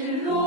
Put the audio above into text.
to Lord.